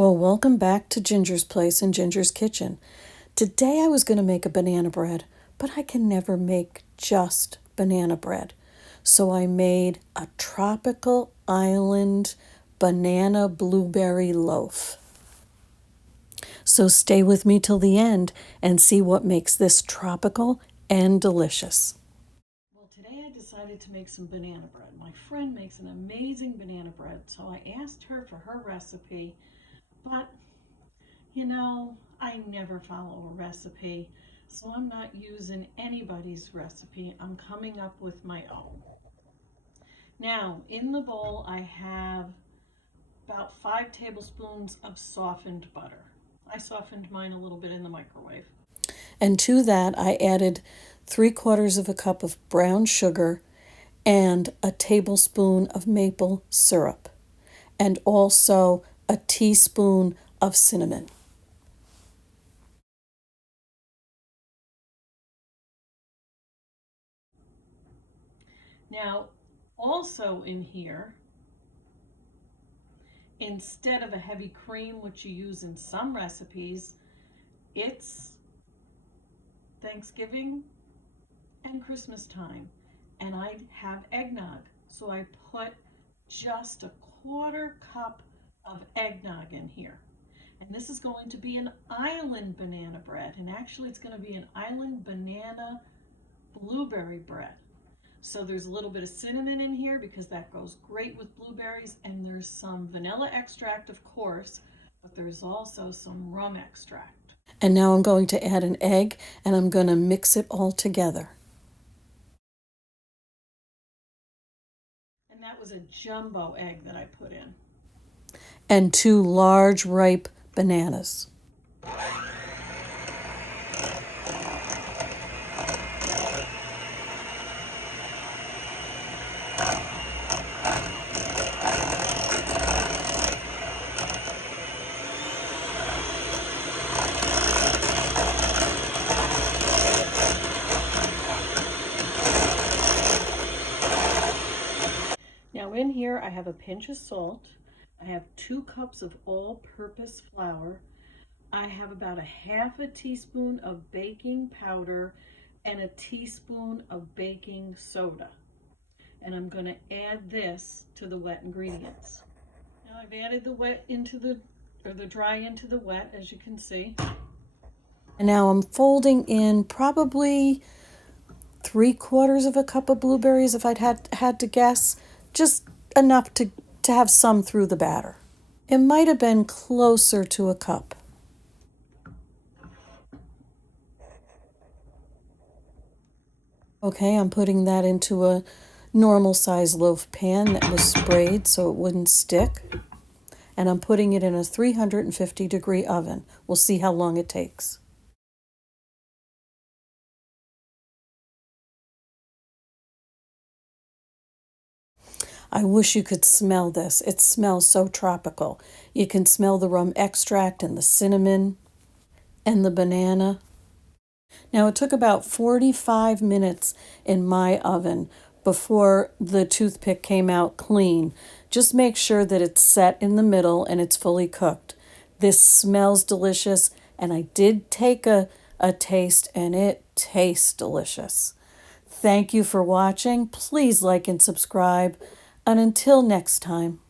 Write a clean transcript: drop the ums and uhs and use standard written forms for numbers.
Well, welcome back to Ginger's Place and Ginger's Kitchen. Today I was going to make a banana bread, but I can never make just banana bread. So I made a tropical island banana blueberry loaf. So stay with me till the end and see what makes this tropical and delicious. Well, today I decided to make some banana bread. My friend makes an amazing banana bread, so I asked her for her recipe, but I never follow a recipe, so I'm not using anybody's recipe. I'm coming up with my own. Now, in the bowl, I have about 5 tablespoons of softened butter. I softened mine a little bit in the microwave. And to that, I added 3/4 of a cup of brown sugar and a tablespoon of maple syrup, and also a teaspoon of cinnamon. Now, also in here, instead of a heavy cream, which you use in some recipes, it's Thanksgiving and Christmas time, and I have eggnog. So I put just a 1/4 cup of eggnog in here. And this is going to be an island banana bread, and actually it's going to be an island banana blueberry bread. So there's a little bit of cinnamon in here because that goes great with blueberries, and there's some vanilla extract, of course, but there's also some rum extract. And now I'm going to add an egg, and I'm going to mix it all together. And that was a jumbo egg that I put in. And 2 large ripe bananas. Now in here I have a pinch of salt, I have 2 cups of all-purpose flour, I have about a 1/2 teaspoon of baking powder and a teaspoon of baking soda. And I'm going to add this to the wet ingredients. Now I've added the dry into the wet, as you can see. And now I'm folding in probably 3/4 of a cup of blueberries if I'd had to guess, just enough to have some through the batter. It might have been closer to a cup. Okay, I'm putting that into a normal size loaf pan that was sprayed so it wouldn't stick. And I'm putting it in a 350-degree oven. We'll see how long it takes. I wish you could smell this. It smells so tropical. You can smell the rum extract and the cinnamon and the banana. Now, it took about 45 minutes in my oven before the toothpick came out clean. Just make sure that it's set in the middle and it's fully cooked. This smells delicious, and I did take a taste, and it tastes delicious. Thank you for watching. Please like and subscribe. And until next time.